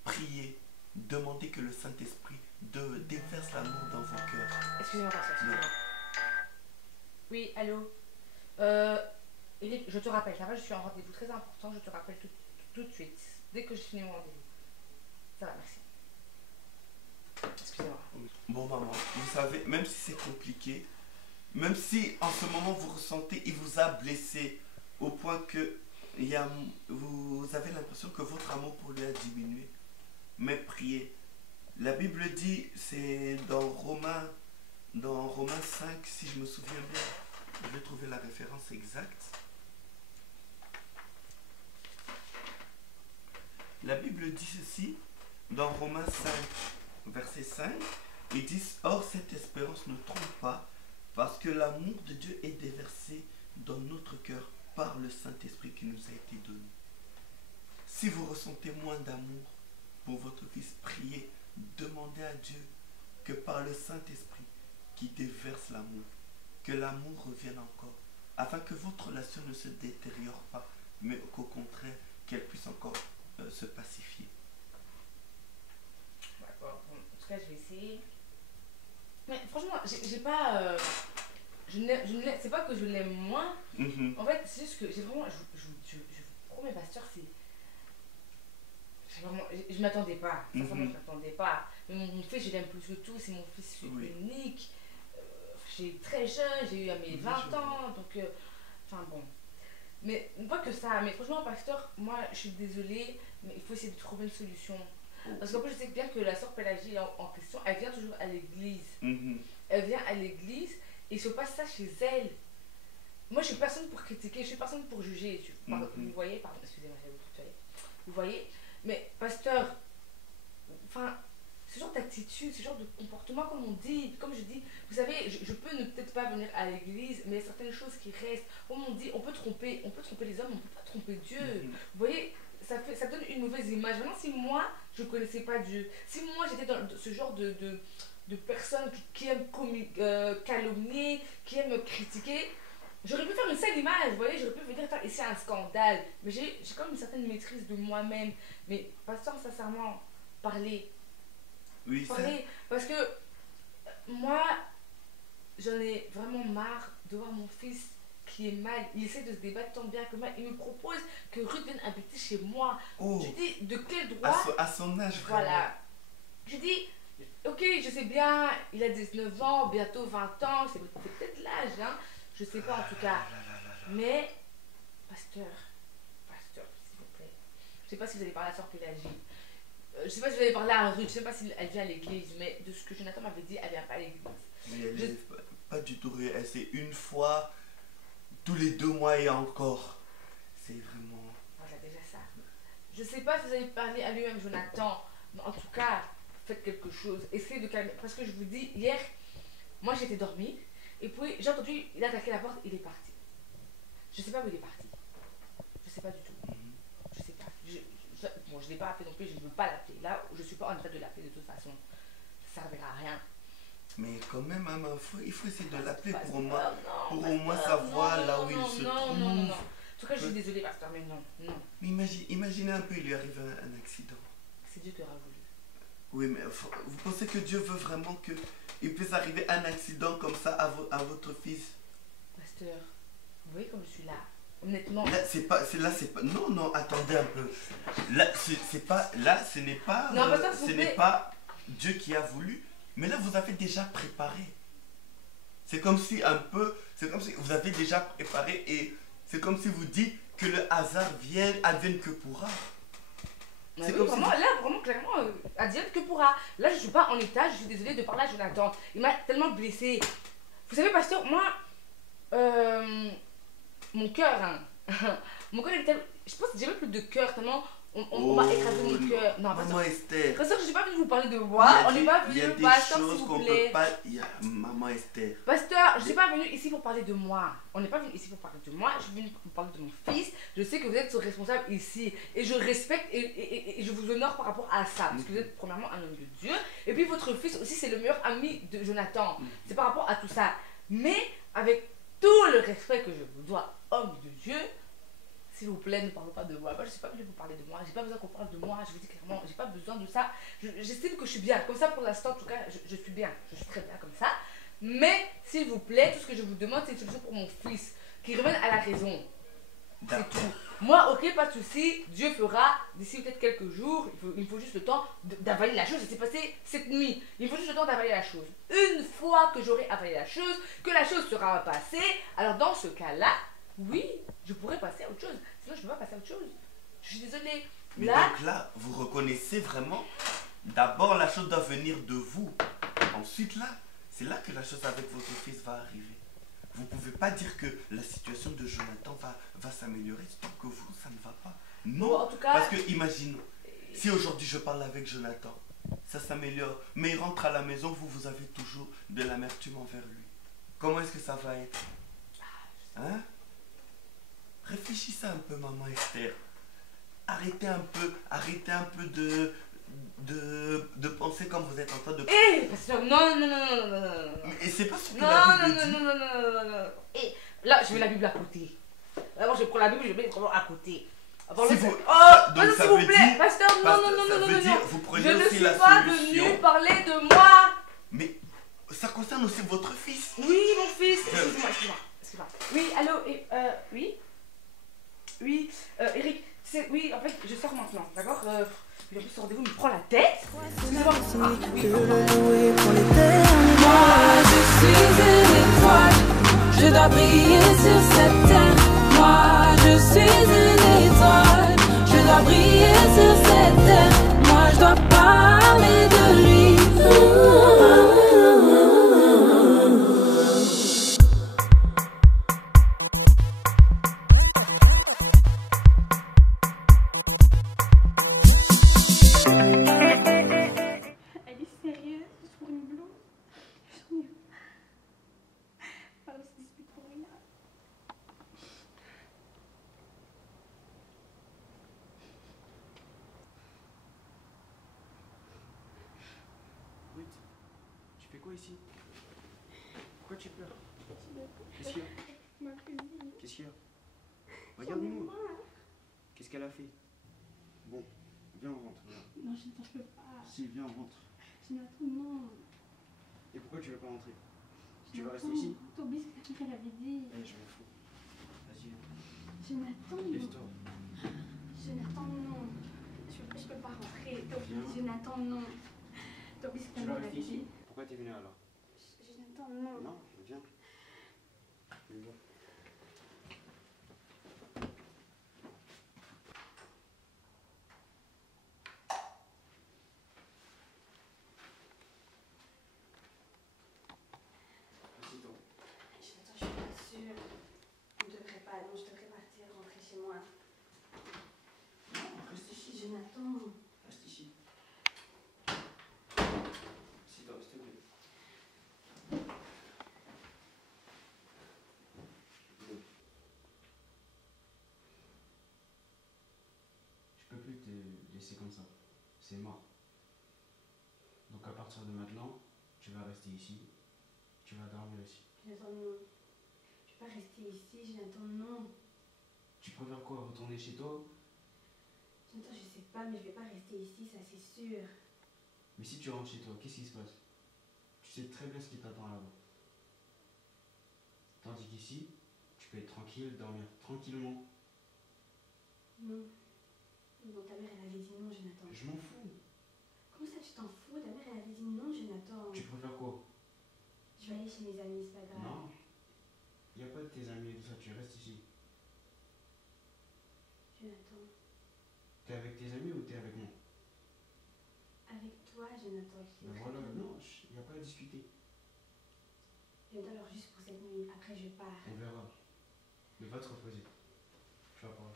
priez. Demandez que le Saint-Esprit déverse l'amour dans vos cœurs. Excusez-moi, pasteur, excusez-moi. Oui, allô. Eric, je te rappelle, ça va, je suis en rendez-vous très important, je te rappelle tout de suite, dès que je finis mon rendez-vous. Ça va, merci. Excusez-moi. Bon maman, vous savez, même si c'est compliqué, même si en ce moment vous ressentez, il vous a blessé au point que vous avez l'impression que votre amour pour lui a diminué, mais priez. La Bible dit, c'est dans Romains 5, si je me souviens bien, je vais trouver la référence exacte. La Bible dit ceci, dans Romains 5, verset 5, ils disent, or cette espérance ne trompe pas, parce que l'amour de Dieu est déversé dans notre cœur par le Saint-Esprit qui nous a été donné. Si vous ressentez moins d'amour pour votre fils, priez, demandez à Dieu que par le Saint-Esprit qui déverse l'amour, que l'amour revienne encore, afin que votre relation ne se détériore pas, mais qu'au contraire, qu'elle puisse encore se pacifier. D'accord, bon, en tout cas, je vais essayer. Mais franchement, j'ai pas. C'est pas que je l'aime moins. En fait, c'est juste que j'ai vraiment. Je vous promets, pasteur, c'est. Je m'attendais pas. Sincèrement, je m'attendais pas. Mais mon fils, je l'aime plus que tout. C'est mon fils unique. J'ai très jeune, j'ai eu à mes 20 ans. Donc, enfin bon. Mais pas que ça. Mais franchement, pasteur, moi, je suis désolée. Mais il faut essayer de trouver une solution. Parce qu'en plus, je sais bien que la sœur Pélagie en question, elle vient toujours à l'église. Elle vient à l'église et il se passe ça chez elle. Moi, je suis personne pour critiquer, je suis personne pour juger. Vous voyez, pardon, excusez-moi, j'avais vous tutoyer. Vous voyez, mais pasteur, enfin, ce genre d'attitude, ce genre de comportement, comme on dit, comme je dis, vous savez, je peux ne peut-être pas venir à l'église, mais il y a certaines choses qui restent. Comme on dit, on peut tromper les hommes, on ne peut pas tromper Dieu. Vous voyez, ça donne une mauvaise image. Maintenant, si moi, je ne connaissais pas Dieu, si moi, j'étais dans ce genre de personnes qui aiment calomnier, qui aiment critiquer, j'aurais pu faire une sale image, vous voyez, j'aurais pu venir faire ici un scandale. Mais j'ai comme une certaine maîtrise de moi-même. Mais pasteur, sincèrement, parler. Oui, parler. Parce que moi, j'en ai vraiment marre de voir mon fils qui est mal. Il essaie de se débattre tant bien que mal. Il me propose que Ruth vienne habiter chez moi. Je dis, de quel droit? À son âge, voilà. Je dis, ok, je sais bien, il a 19 ans, bientôt 20 ans, c'est peut-être l'âge, hein. Je sais pas en tout cas. Mais, pasteur, s'il vous plaît. Je sais pas si vous allez parler à la sœur Pélagie. Je sais pas si vous allez parler à Ruth, je sais pas si elle vient à l'église, mais de ce que Jonathan m'avait dit, elle vient pas à l'église. Mais elle n'est pas du tout, elle c'est une fois tous les 2 mois et encore. C'est vraiment... Voilà, déjà ça. Je sais pas si vous allez parler à lui-même, Jonathan, mais en tout cas, faites quelque chose. Essayez de calmer. Parce que je vous dis, hier, moi j'étais dormie, et puis j'ai entendu, il a attaqué la porte, il est parti. Je sais pas où il est parti. Je sais pas du tout. Je sais pas. Bon, je l'ai pas appelé non plus, je ne veux pas l'appeler. Là, je suis pas en train de l'appeler de toute façon. Ça servira à rien. Mais quand même, hein, il faut essayer de l'appeler pour au moins savoir là où il se trouve. Non. En tout cas, je suis désolée, pasteur, mais non. Mais imaginez un peu, il lui arrive un accident. C'est Dieu qui aura voulu. Oui, mais vous pensez que Dieu veut vraiment qu'il puisse arriver un accident comme ça à votre fils? Pasteur, vous voyez comme je suis là. Honnêtement. Là, c'est pas. Non, attendez un peu. Là, ce n'est pas. Non, pasteur, ce n'est pas Dieu qui a voulu. Mais là, vous avez déjà préparé. C'est comme si vous avez déjà préparé et c'est comme si vous dites que le hasard advienne que pourra. C'est oui, vraiment, là, vraiment, clairement, advienne que pourra. Là, je suis pas en état, je suis désolée de parler à Jonathan. Il m'a tellement blessée. Vous savez, pasteur, moi, mon cœur, mon cœur était, je pense que j'avais plus de cœur, tellement On m'a écrasé mon cœur. Non, Maman Esther. Pasteur, je suis pas venue vous parler de moi. On n'est pas Il y a venu, des pasteur, s'il choses vous qu'on peut plaît. pas. Maman Esther. Pasteur, je suis pas venue ici pour parler de moi. On n'est pas venu ici pour parler de moi. Je suis venue pour parler de mon fils. Je sais que vous êtes son responsable ici. Et je respecte et je vous honore par rapport à ça. Parce que vous êtes premièrement un homme de Dieu. Et puis votre fils aussi, c'est le meilleur ami de Jonathan. C'est par rapport à tout ça. Mais avec tout le respect que je vous dois, homme de Dieu, s'il vous plaît, ne parlez pas de moi. Moi, je ne suis pas venue pour parler de moi. J'ai pas besoin qu'on parle de moi. Je vous dis clairement, j'ai pas besoin de ça. J'estime que je suis bien. Comme ça, pour l'instant, en tout cas, je suis bien. Je suis très bien comme ça. Mais, s'il vous plaît, tout ce que je vous demande, c'est une solution pour mon fils. Qu'il revienne à la raison. C'est tout. Moi, ok, pas de souci. Dieu fera d'ici peut-être quelques jours. Il faut juste le temps d'avaler la chose. Ça s'est passé cette nuit. Il faut juste le temps d'avaler la chose. Une fois que j'aurai avalé la chose, que la chose sera passée, alors dans ce cas-là, oui, je pourrais passer à autre chose. Sinon, je ne peux pas passer à autre chose. Je suis désolée. Mais Là, donc là, vous reconnaissez vraiment, d'abord la chose doit venir de vous. Ensuite là, c'est là que la chose avec votre fils va arriver. Vous ne pouvez pas dire que la situation de Jonathan va s'améliorer tant que vous, ça ne va pas. Non, bon, en tout cas, parce que imaginons, si aujourd'hui je parle avec Jonathan, ça s'améliore, mais il rentre à la maison, vous avez toujours de l'amertume envers lui. Comment est-ce que ça va être? Hein? Réfléchissez un peu, maman Esther. Arrêtez un peu de penser comme vous êtes en train de... pasteur, non. Et c'est pas ce que Non, la Bible dit. non. Et là, je mets la Bible à côté. D'abord, je prends la Bible, je mets vraiment à côté. Si vous- Oh, donc non, ça s'il vous veut plaît, dire- pasteur, ça non. veut dire, vous prenez Je ne aussi suis la pas solution. venue parler de moi. Mais ça concerne aussi votre fils. Oui, mon fils. Excuse-moi. Oui, allô, oui, Eric, oui, en fait, je sors maintenant, d'accord puis en plus, ce rendez-vous me prend la tête. Excusez-moi. De le louer pour l'éternité. Moi, je suis une étoile. Je dois briller sur cette terre. Moi, je suis une étoile. Je dois briller sur cette terre. Moi, je dois parler de lui. Elle est sérieuse sur une blouse. J'en ai pas se dispute pour rien. Ruth, tu fais quoi ici? Pourquoi tu pleures? Qu'est-ce qu'il y a? Ma cousine. Qu'est-ce qu'il y a? Regarde-nous. Qu'est-ce qu'elle a fait? Bon, viens, on rentre. Viens. Non, je ne peux pas. Si, viens, on rentre. Jonathan, non. Et pourquoi tu veux pas rentrer? Tu vas rester ici? T'as oublié ce que ta mère avait dit. Eh, je m'en fous. Vas-y, Jonathan, non. lève-toi. Jonathan, non. Je peux pas rentrer. T'as oublié. Viens. Jonathan, non. T'as oublié ce que ta Tu mère vas avait rester ici? dit. Pourquoi t'es venu alors? Jonathan, non. Non, viens. Viens. Assieds-toi. Jonathan, je suis pas sûre. On devrait pas. Non, je devrais partir, rentrer chez moi. Non, reste ici. Jonathan. Reste ici. Assieds-toi, s'il te plaît. Je peux plus te laisser comme ça. C'est mort. Donc à partir de maintenant, tu vas rester ici. Tu vas dormir ici. Jonathan, non. Je vais pas rester ici. Jonathan, non. Tu préfères quoi? Retourner chez toi? Jonathan, je sais pas, mais je vais pas rester ici, ça c'est sûr. Mais si tu rentres chez toi, qu'est-ce qui se passe? Tu sais très bien ce qui t'attend là-bas. Tandis qu'ici, tu peux être tranquille, dormir tranquillement. Non. Non, ta mère, elle avait dit non, Jonathan. Je m'en fous. Comment ça, tu t'en fous? Ta mère, elle avait dit non, Jonathan. Tu préfères quoi? Je vais aller chez mes amis, c'est pas grave. Non. Il n'y a pas de tes amis et tout ça, tu restes ici. Jonathan. T'es avec tes amis ou t'es avec moi? Avec toi, Jonathan. Tu sais Ben très voilà, bien. non, il n'y a pas à discuter. Jonathan, alors juste pour cette nuit. Après, je pars. On verra. Mais va te reposer. Tu vas pas.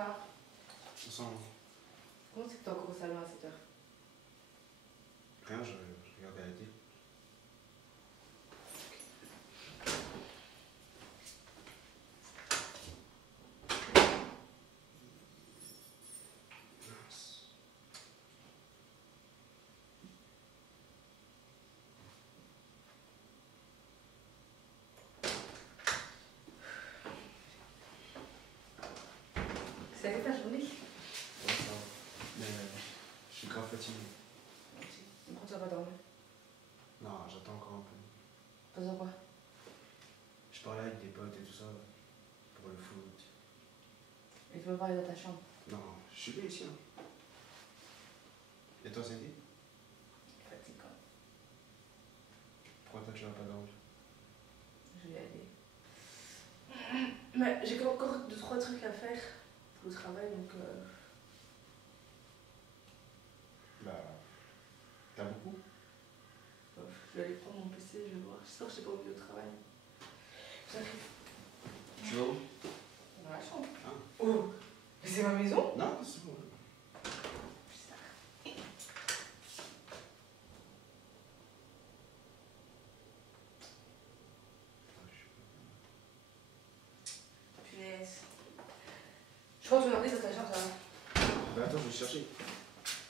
Bonsoir. Bonsoir. Comment c'est que t'es encore au salon à cette heure? Rien, je regardais la télé. Ça a été ta journée? Ouais, ça va. Mais je suis grave fatigué. Pourquoi tu vas pas dormir? Non, j'attends encore un peu. Faisant quoi? Je parlais avec des potes et tout ça pour le foot. Et tu veux parler dans ta chambre? Non, je suis bien ici. Hein. Et toi, Cindy? Fatigant. Pourquoi toi tu vas pas dormir? Je vais y aller. Mais j'ai encore 2-3 trucs à faire pour le travail, donc Bah, t'as beaucoup? je vais aller prendre mon PC, je vais voir. J'espère que je n'ai pas oublié au travail. J'arrive. Tu vas où? Dans la chambre. Ah. Oh, mais c'est ma maison? Non, c'est bon. Punaise. Je crois que tu m'as pris dans ta chambre, ça va. Bah attends, je vais chercher.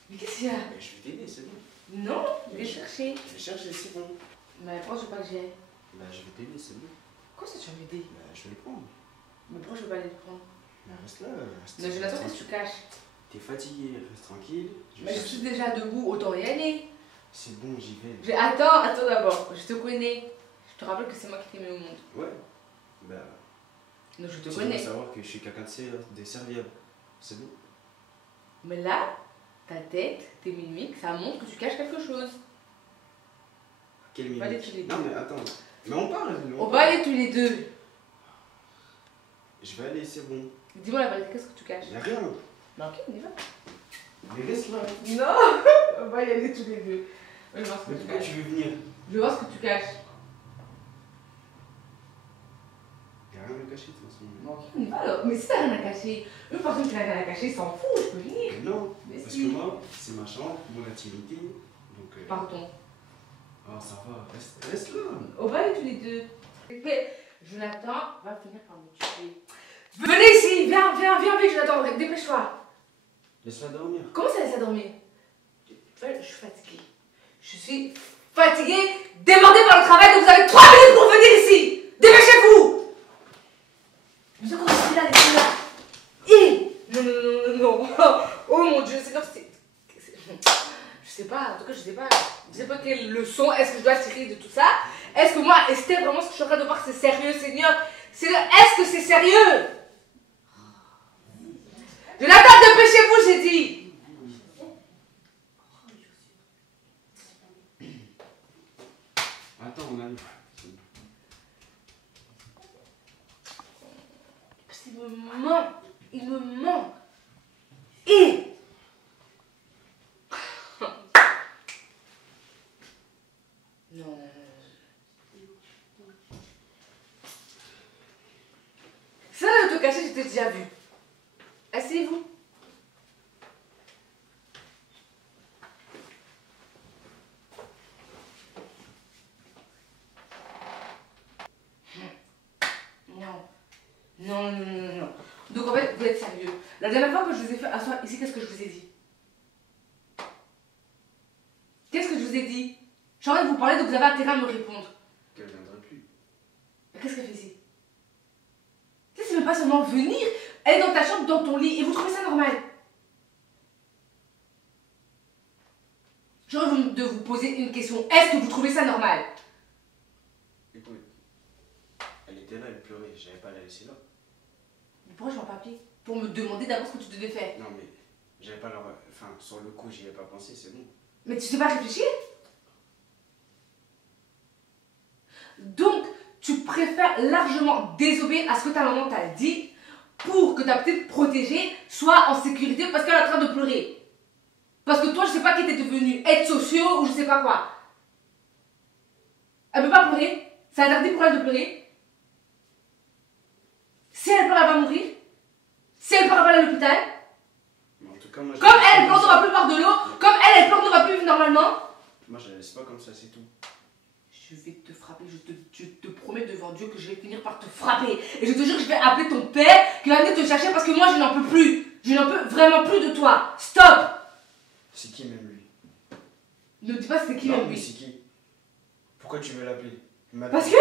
Mais qu'est-ce qu'il y a? Mais je vais t'aider, c'est bon. Non, je vais chercher. Je vais chercher, c'est bon. Mais pourquoi je veux pas que j'y aille? Bah je vais t'aider, c'est bon. Pourquoi ça tu vas m'aider? Bah je vais les prendre. Mais pourquoi je veux pas aller le prendre? Bah reste là. Mais je l'attends, qu'est-ce que tu caches? T'es fatigué, reste tranquille. Mais je suis déjà debout, autant y aller. C'est bon, j'y vais. Attends d'abord, je te connais. Je te rappelle que c'est moi qui t'ai mis au monde. Ouais. Bah. Donc je te tu connais. dois savoir que je suis quelqu'un de serviable. C'est bon. Mais là, ta tête, tes mimiques, ça montre que tu caches quelque chose. Quelle On va aller minute? tous les deux. Non mais attends. Mais on parle. On va aller tous les deux. Je vais aller, c'est bon. Dis-moi la vérité, qu'est-ce que tu caches? Y'a rien. Non, ok, on y va. Mais reste là. Non, on va y aller tous les deux. Je vais voir ce que Mais tu pourquoi caches. tu veux venir? Je vais voir ce que tu caches. Y'a rien à cacher de toute façon. Bon, ok, on y va alors. Mais si t'as rien à cacher, une personne qui n'a rien à cacher s'en fout, je peux venir. Mais non. Mais Parce si. que moi, c'est ma chambre, mon intimité. Donc. Pardon. Ah ça va, reste là. On va aller tous les deux. Jonathan va finir par me tuer. Venez ici, viens vite, Jonathan, dépêche-toi. Laisse-la dormir. Comment ça laisse à dormir? Je suis fatiguée. Je suis fatiguée, débordée par le travail, donc vous avez 3 minutes pour venir ici. Dépêchez-vous. Mais encore ici là, laissez là. Non. Oh mon Dieu, Seigneur, je sais pas, en tout cas, je sais pas quelle leçon est-ce que je dois tirer de tout ça. Est-ce que moi, Esther, vraiment ce que je suis en train de voir, c'est sérieux, Seigneur? Est-ce que c'est sérieux? Jonathan, dépêchez-vous, j'ai dit. Attends, on arrive. Il me manque. Non. Ça, le te cacher, je t'ai déjà vu. Asseyez-vous. Non. Donc en fait, vous êtes sérieux. La dernière fois que je vous ai fait asseoir ici, qu'est-ce que je vous ai dit? Qu'est-ce que je vous ai dit? J'ai envie de vous parler, donc vous avez intérêt à me répondre. Qu'elle viendrait plus. Mais qu'est-ce qu'elle fait ici? C'est même pas seulement venir, elle est dans ta chambre, dans ton lit, et vous trouvez ça normal? J'ai envie de vous poser une question. Est-ce que vous trouvez ça normal? Écoute, elle était là, elle pleurait, j'avais pas à la laisser là. Mais pourquoi je vois un papier? Pour me demander d'abord ce que tu devais faire. Non mais, j'avais pas leur... Enfin, sur le coup, j'y avais pas pensé, c'est bon. Mais tu sais pas réfléchir? Donc, tu préfères largement désobéir à ce que ta maman t'a dit pour que ta petite protégée soit en sécurité parce qu'elle est en train de pleurer. Parce que toi, je sais pas qui t'es devenu, aide sociaux ou je sais pas quoi. Elle peut pas pleurer? C'est interdit pour elle de pleurer? Si elle pleure, elle va mourir? Si elle part à l'hôpital, Mais en tout cas, moi, je- comme elle pleure, on va plus boire de l'eau, comme elle pleure, on va plus vivre normalement. Moi, je la laisse pas comme ça, c'est tout. Je vais te frapper, je te promets devant Dieu que je vais finir par te frapper. Et je te jure que je vais appeler ton père qui va venir te chercher parce que moi je n'en peux plus. Je n'en peux vraiment plus de toi. Stop! C'est qui même lui? Ne dis pas c'est qui Non, même mais lui. c'est qui? Pourquoi tu veux l'appeler? Parce que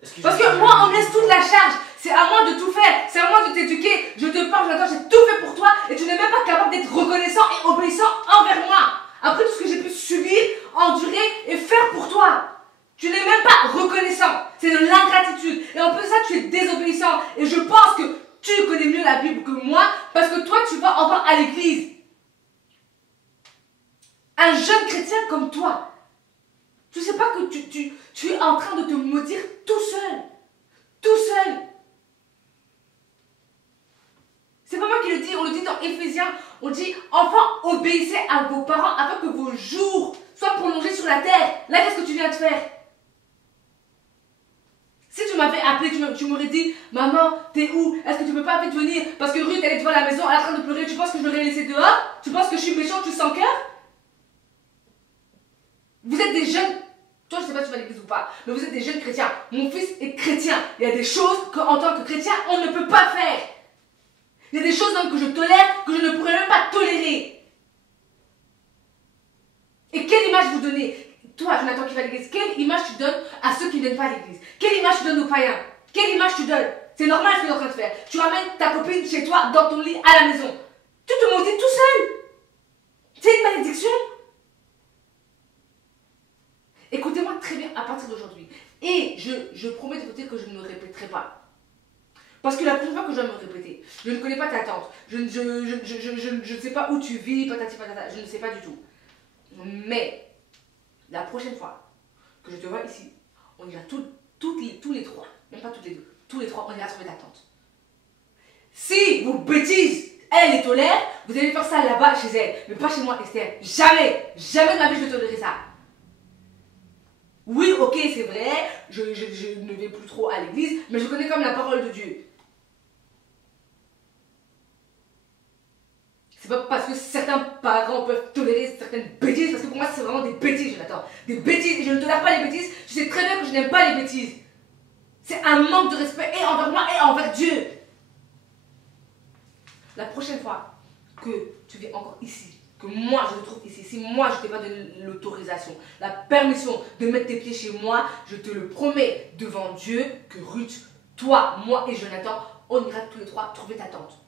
Est-ce Parce je que peux moi, on me l'appeler? laisse toute la charge. C'est à moi de tout faire. C'est à moi de t'éduquer. Je te parle, j'attends, j'ai tout fait pour toi. Et tu n'es même pas capable d'être reconnaissant et obéissant envers moi. Après tout ce que j'ai pu subir, endurer et faire pour toi. Tu n'es même pas reconnaissant. C'est de l'ingratitude. Et en plus de ça, tu es désobéissant. Et je pense que tu connais mieux la Bible que moi. Parce que toi, tu vas encore à l'église. Un jeune chrétien comme toi. Tu sais pas que tu es en train de te maudire tout seul. Tout seul. C'est pas moi qui le dis, on le dit dans Éphésiens. On dit, enfants, obéissez à vos parents afin que vos jours soient prolongés sur la terre. Là, qu'est-ce que tu viens de faire? Si tu m'avais appelé, tu m'aurais dit, maman, t'es où? Est-ce que tu peux pas vite venir? Parce que Ruth, elle est devant la maison, elle est en train de pleurer. Tu penses que je l'aurais laissé dehors? Tu penses que je suis méchante, tu sens cœur? Vous êtes des jeunes. Toi, je sais pas si tu vas à l'église ou pas, mais vous êtes des jeunes chrétiens. Mon fils est chrétien. Il y a des choses qu'en tant que chrétien, on ne peut pas faire. Il y a des choses même que je tolère, que je ne pourrais même pas tolérer. Et quelle image vous donnez? Toi, Jonathan, qui va à l'église, quelle image tu donnes à ceux qui ne viennent pas à l'église? Quelle image tu donnes aux païens? Quelle image tu donnes? C'est normal ce que tu es en train de faire. Tu ramènes ta copine chez toi, dans ton lit, à la maison. Tu te maudis tout seul. C'est une malédiction. Écoutez-moi très bien à partir d'aujourd'hui. Et je promets de vous dire que je ne me répéterai pas. Parce que la prochaine fois que je dois me répéter, je ne connais pas ta tante, je ne sais pas où tu vis, patati patata, je ne sais pas du tout. Mais, la prochaine fois que je te vois ici, on ira tous les trois, même pas toutes les deux, tous les trois, on ira trouver ta tante. Si vos bêtises, elle les tolère, vous allez faire ça là-bas chez elle, mais pas chez moi, Esther. Jamais, jamais de ma vie je vais tolérer ça. Oui, ok, c'est vrai, je ne vais plus trop à l'église, mais je connais comme la parole de Dieu. C'est pas parce que certains parents peuvent tolérer certaines bêtises, parce que pour moi c'est vraiment des bêtises, Jonathan. Des bêtises, et je ne tolère pas les bêtises, je sais très bien que je n'aime pas les bêtises. C'est un manque de respect et envers moi et envers Dieu. La prochaine fois que tu viens encore ici, que moi je te trouve ici, si moi je t'ai pas donné l'autorisation, la permission de mettre tes pieds chez moi, je te le promets devant Dieu que Ruth, toi, moi et Jonathan, on ira tous les trois trouver ta tante.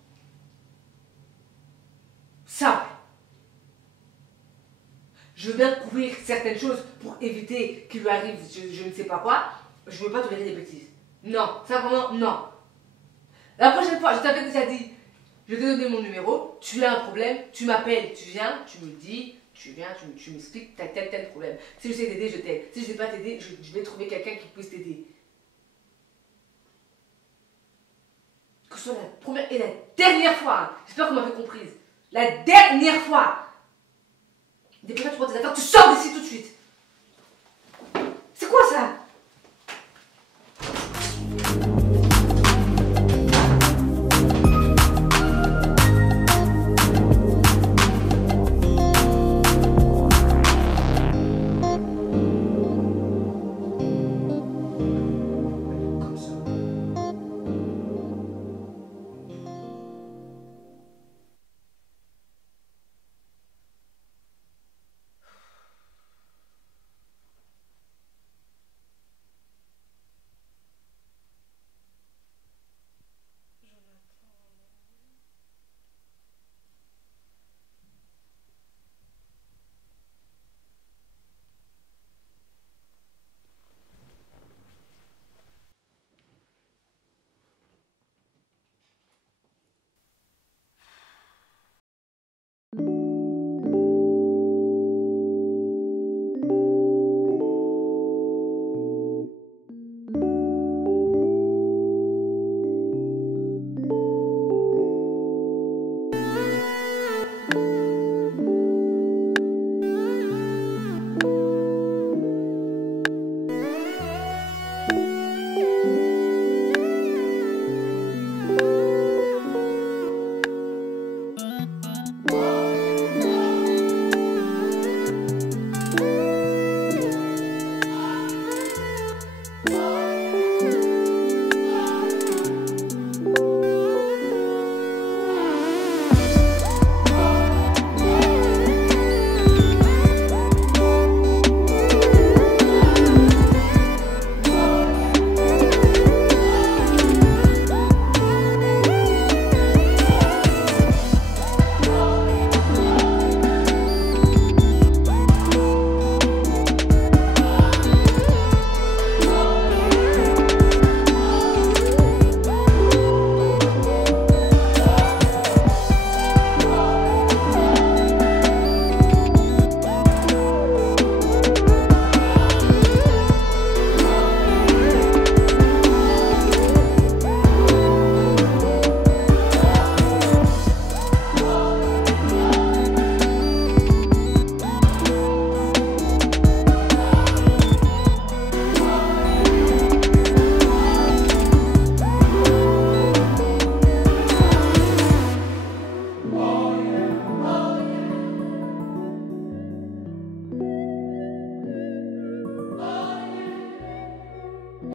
Simple. Je veux bien couvrir certaines choses pour éviter qu'il lui arrive je ne sais pas quoi. Je ne veux pas tolérer des bêtises. Non, ça vraiment, non. La prochaine fois, je t'avais déjà dit, je t'ai donné mon numéro, tu as un problème, tu m'appelles, tu viens, tu me dis, tu viens, tu m'expliques, tu as tel problème. Si je sais t'aider, je t'aide. Si je ne sais pas t'aider, je vais trouver quelqu'un qui puisse t'aider. Que ce soit la première et la dernière fois, hein. J'espère que vous m'avez comprise. La dernière fois. Dès que tu prends tes affaires, tu sors d'ici tout de suite.